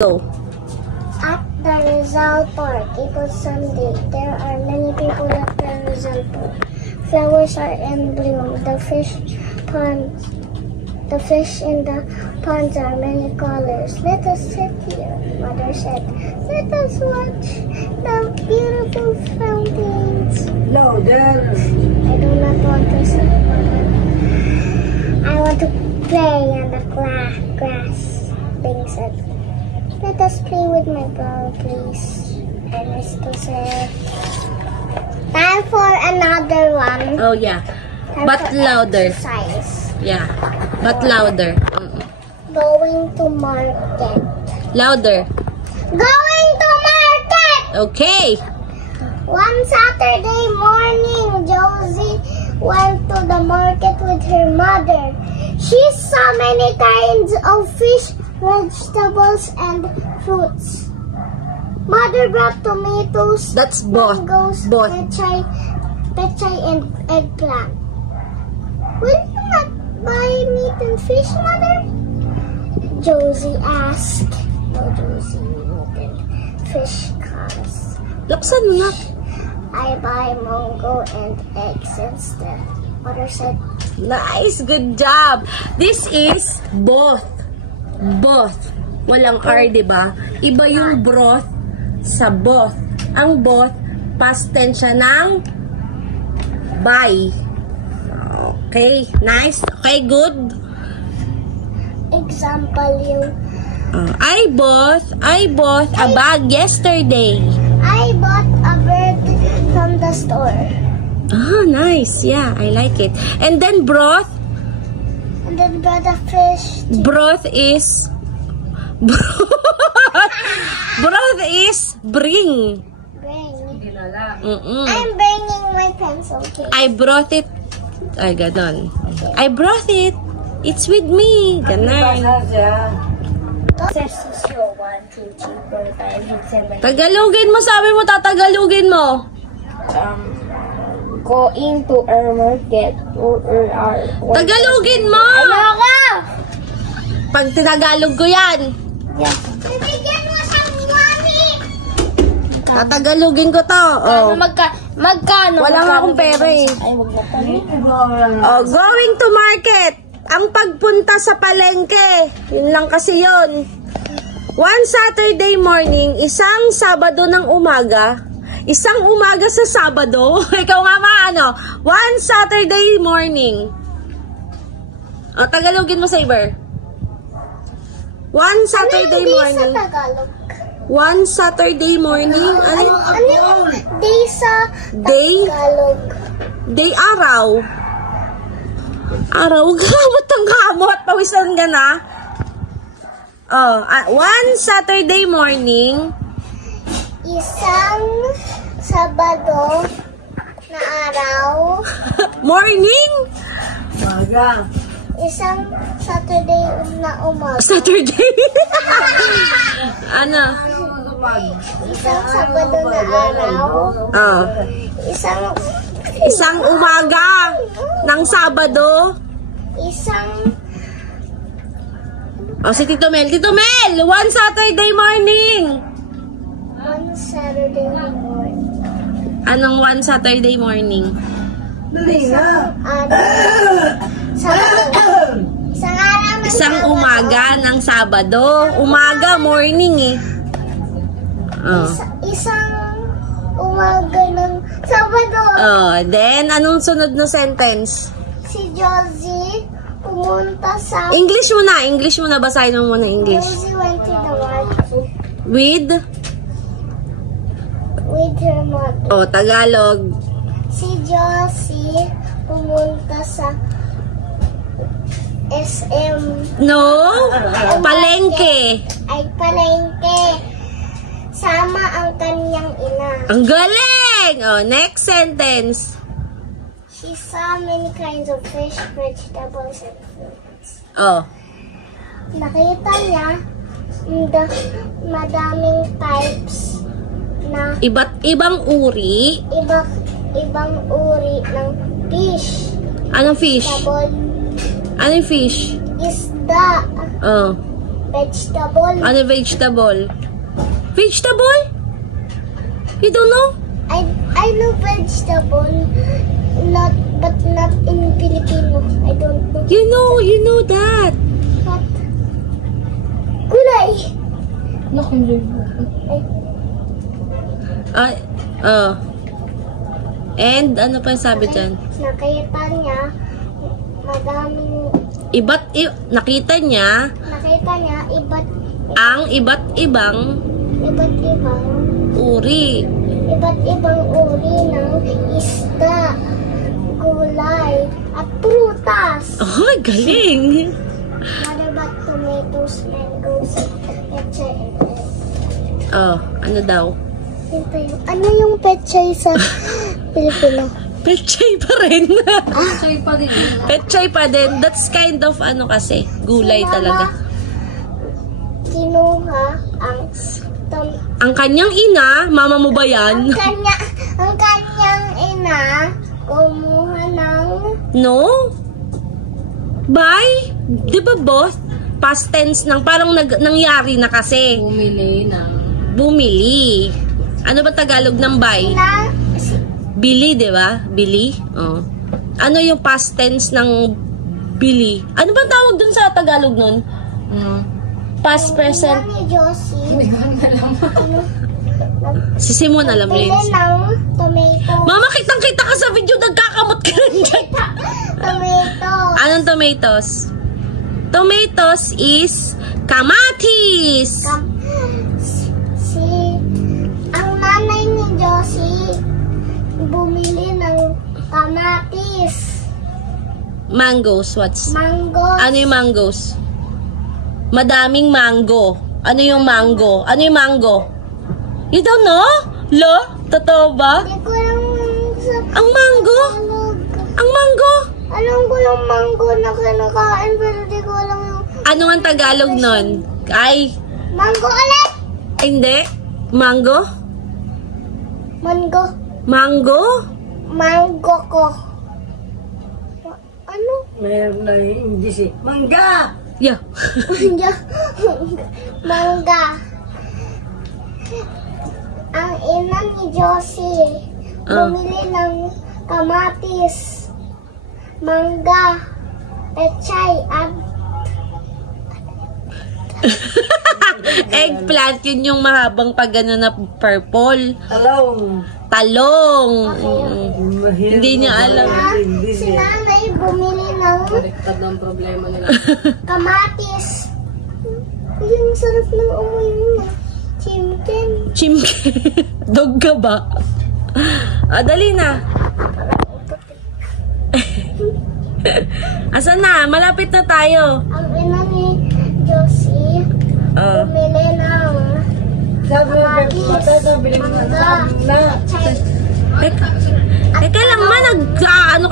Go. At the Rizal Park, it was Sunday. There are many people at the Rizal Park. Flowers are in bloom. The fish in the ponds are many colors. Let us sit here, Mother said. Let us watch the beautiful fountains. Louder. I do not want to sit, Mother. I want to play on the grass, Bing said. Let us play with my ball, please. Ernesto said. Time for another one. Oh, yeah. Time But for louder. Exercise. Yeah. But louder. Going to market. Louder. Going to market! Okay. One Saturday morning, Josie went to the market with her mother. She saw many kinds of fish, vegetables, and fruits. Mother brought tomatoes, That's both. mangoes, Both. pechay, and eggplant. Will you not buy meat and fish, Mother? Josie asked. No, Josie, meat and fish comes. Laksan mo na. I buy mango and eggs instead. Mother said. Nice. Good job. This is both. Both. Walang R, diba? Iba yung broth sa both. Ang both, past tense siya ng buy. Okay. Nice. Okay, good. Example yung I bought a bag yesterday. I bought a bird from the store. Ah, nice. Yeah, I like it. And then broth. And then brought a fish. Broth is broth is bring. Bring. I'm bringing my pencil case. I brought it. Ay, ganon. I brought it. It's with me. Ganon. Says 0, 1, 2, 3, 4, 5, 6, 7. Tagalogin mo, sabi mo, tatagalogin mo. Going to our market. Tagalogin mo! Ayoko! Pag tinagalog ko yan. Yeah. Bibigyan mo sa money! Tatagalogin ko to. Oh. Magkano? Wala nga akong pera eh. Ay, wag na tayo. Oh, going to market. Ang pagpunta sa palengke. Yun lang kasi yun. One Saturday morning, isang Sabado ng umaga. Isang umaga sa Sabado. Ikaw nga ano? One Saturday morning. O, Tagalogin mo, Saber. One Saturday morning. Sa Tagalog? One Saturday morning. Ano yung day sa Tagalog? Day araw. Araw ka, ba't ang kamot? Pawisan ka na? Oh, one Saturday morning. Isang Sabado na araw. Morning? Maga. Isang Saturday na umaga. Saturday? Ano? Isang Sabado na araw. Oh. Isang umaga ng Sabado. Oh, si Tito Mel. Tito Mel! One Saturday morning! One Saturday morning. Anong one Saturday morning? Dali nga. Sabado. Isang umaga ng Sabado. Umaga, morning eh. Oh. Isang umaga ng Sabado. Oh, then, anong sunod na sentence? Si Josie pumunta sa... English muna. Basahin mo muna English. Josie went to the market. With Her mother. Oh, Tagalog. Si Josie pumunta sa SM. No? Palengke. Ay, palengke. Sama ang kanyang ina. Ang galing! Oh, next sentence. She saw many kinds of fish, vegetables, and fruits. Oh. Nakita niya madaming types na Iba't ibang uri. ibang uri ng fish. Anong fish? Sabon, Anong fish? isda, Oh. Vegetable. Ano vegetable? Vegetable? You don't know? I know vegetable, but not in Filipino. I don't know. You know that. What? Gulay. And ano pa yung sabi dyan? Nakita niya, madaming, Nakita niya ang iba't ibang uri iba't ibang uri ng isda, gulay, at prutas. Oh, galing! What about tomatoes, mangoes, pechay? Ano daw? Ano yung pechay sa Pilipino? Pechay pa rin. Pechay pa din. That's kind of kasi, gulay talaga. Kinuha Ang kanyang ina, mama mo ba yan? ang kanyang ina, kumuha ng... No? By? Di ba boss? Past tense ng parang nangyari na kasi. Bumili. Ano ba Tagalog ng buy? Bili, di ba? Bili? Oh. Ano yung past tense ng bili? Ano ba tawag dun sa Tagalog nun? Past present. Ni Josie. Si Simon alam Bili rin. ng tomato. Mama, kitang-kita ka sa video. Nagkakamot ka rin dyan. Tomato. Anong tomatoes? Tomatoes is kamatis. Ang nanay ni Josie bumili ng kamatis. Mangoes, what's? Mango. Ano yung mangoes? Madaming mango. Ano yung mango? Ano yung mango? You don't know? Lo? Totoo ba? Hindi ko lang sa Ang mango? Ang mango? alam ko yung mango na kinakain pero di ko alam yung Ano ang Tagalog nun? Ay, mango ulit. hindi. Mango? Mango. Mango? Mango ko. Ano? Meron na hindi si mangga. Yeah. Mangga. Ang ina ni Josie bumili ng kamatis, mangga, pechay, at Eggplant, yun yung mahabang pag gano'n na purple. Talong. Hindi niya alam. si nanay bumili ng kamatis. Yung sarap ng umoy niya. Chimken. Chimke. Dog ka ba? Dali na. Asan na? Malapit na tayo. Ang ina ni Josie bumili ng kamatis, mangga, pechay, Teka lang ma,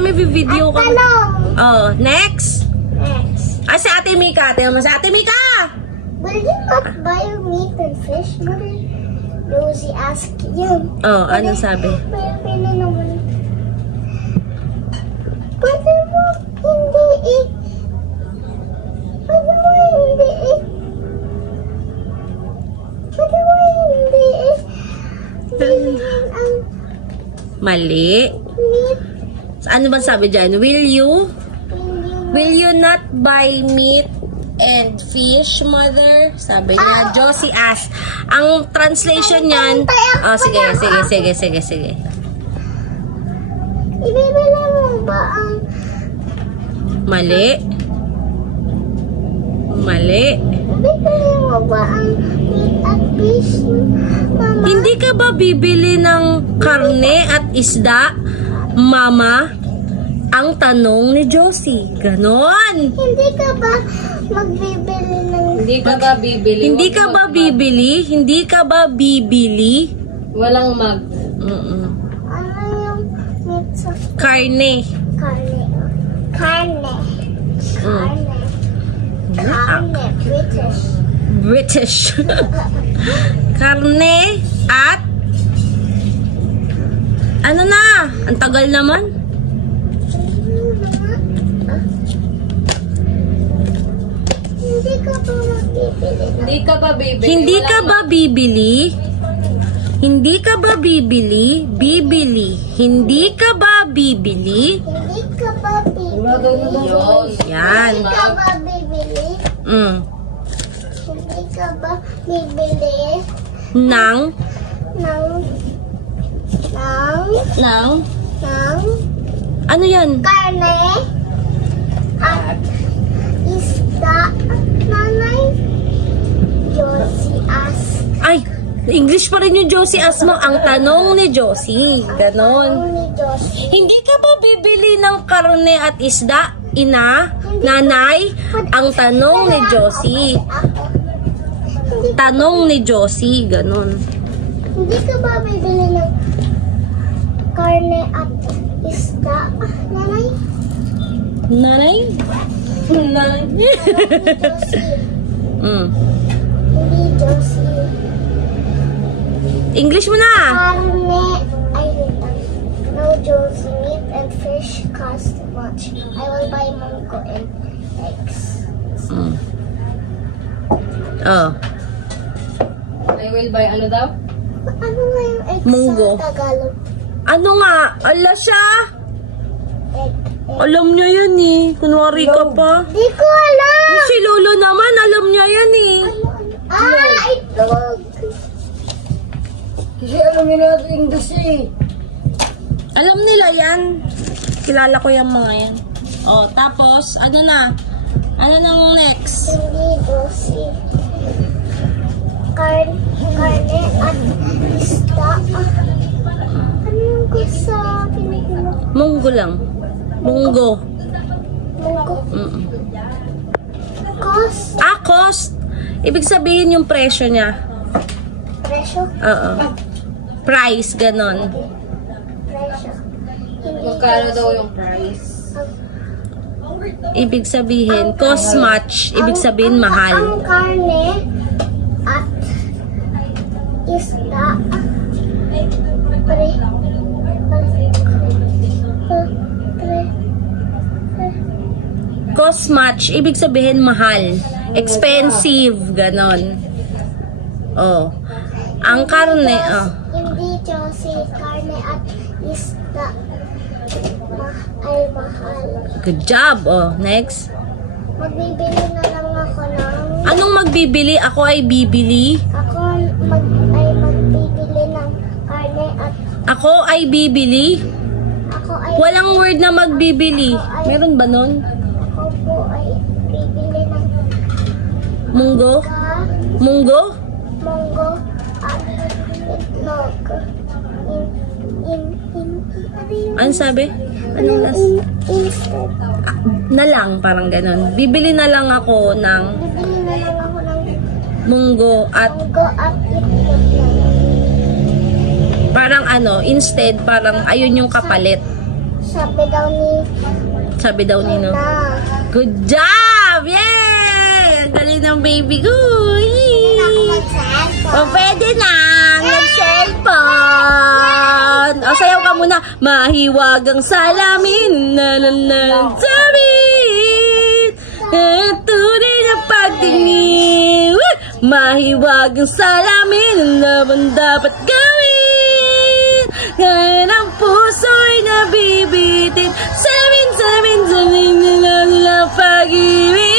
kami video kami. talong. Next. Next. Si Ate Mika. Tingnan mo si Ate Mika. Will you not buy meat and fish, Mother? Rosie asked you. Anong sabi? May pili naman. Pwede mo hindi Pwede mo hindi Pwede mo hindi bilhin ang Mali. meat. Ano bang sabi dyan? Will you not buy meat and fish, mother? Sabi niya. Josie asked. Ang translation niyan. Sige. Ibibili mo ba ang Mali. ibibili mo ba ang meat at fish, Mama? Hindi ka ba bibili ng karne at isda, Mama? Ang tanong ni Josie. Ganon. Hindi ka ba magbibili ng... Hindi ka ba bibili? Hindi ka ba bibili? Walang mag. Ano yung meat sa Karne. karne? Karne. British. Karne at ano na? Ang tagal naman. Hindi ka pa magbibili. Hindi ka ba bibili? Hindi Walang ka ba bibili? Hindi ka ba bibili? Bibili. Hindi ka ba bibili? Hindi ka ba Wala daw na daw. Yun. Yan. Hindi ka ba bibili? Mm. Hindi ka ba bibili Nang? ng Ano yan? karne at isda, nanay? Josie asked. Ay, English pa rin yung Josie ask mo. Ang tanong ni Josie. Ganon. Ni Josie. Hindi ka ba bibili ng karne at isda? Ina? Nanay? Ang tanong ni Josie. Hindi, Tanong ni Josie. Ganon. hindi ka ba bibili ng karne at isda, nanay? Nanay? Nanay? Josie. Mm. Hindi Josie. English mo na. Karne, no Josie, meat and fish cost much. I will buy mango and eggs. Mm. Oh. I will buy ano daw? Ano nga yung eggs Munggo. sa Tagalog? Ano nga? Ala siya? Egg. Alam niya yan eh. Kunwari ka pa. Di ko alam! Si Lolo naman, alam niya yan eh. Itlog! Kasi alam nila natin English eh. Alam nila yan. Kilala ko yung mga yan. Oh, tapos, ano na? Ano nang next? Hindi Josie. Karne at isda. Ano yung sa Pilipino? Munggo lang. Munggo. Munggo. Mm. Cost. Cost. Ibig sabihin yung presyo niya. Presyo. Oo. Price, ganon. Presyo. Hindi Magkano Josie. daw yung price? Ibig sabihin, cost much. Ibig sabihin, mahal. Ang karne at isda. Cost much, ibig sabihin mahal. Expensive, ganon. Oh. Ang karne, oh. Hindi Josie, karne at isda ay mahal. Good job, oh. Next. Magbibili na lang ako ng... Anong magbibili? Ako ay bibili. Ako magbibili ng karne at Ako ay bibili. ako ay... Walang word na magbibili. Meron ba nun? Ako po ay bibili ng Munggo? Munggo? munggo at itlog. Ano yung... Ano sabi? Anong last? Instead. Na lang, parang ganon. Bibili na lang ako ng Bibili na lang ako ng munggo at munggo at itlog lang. parang ano, instead, parang ayun yung kapalit. Sabi daw ni Sabi daw nino. na. Good job! Yay! Ang galing ng baby ko! Yay! O, pwede na! Nag-cellphone! O, sayaw ka muna. Mahiwagang salamin na sabit tunay na pagtingin. Mahiwagang salamin na dapat gawin. Ngayon ang puso'y nabibitin. Samin na lang pag-ibig.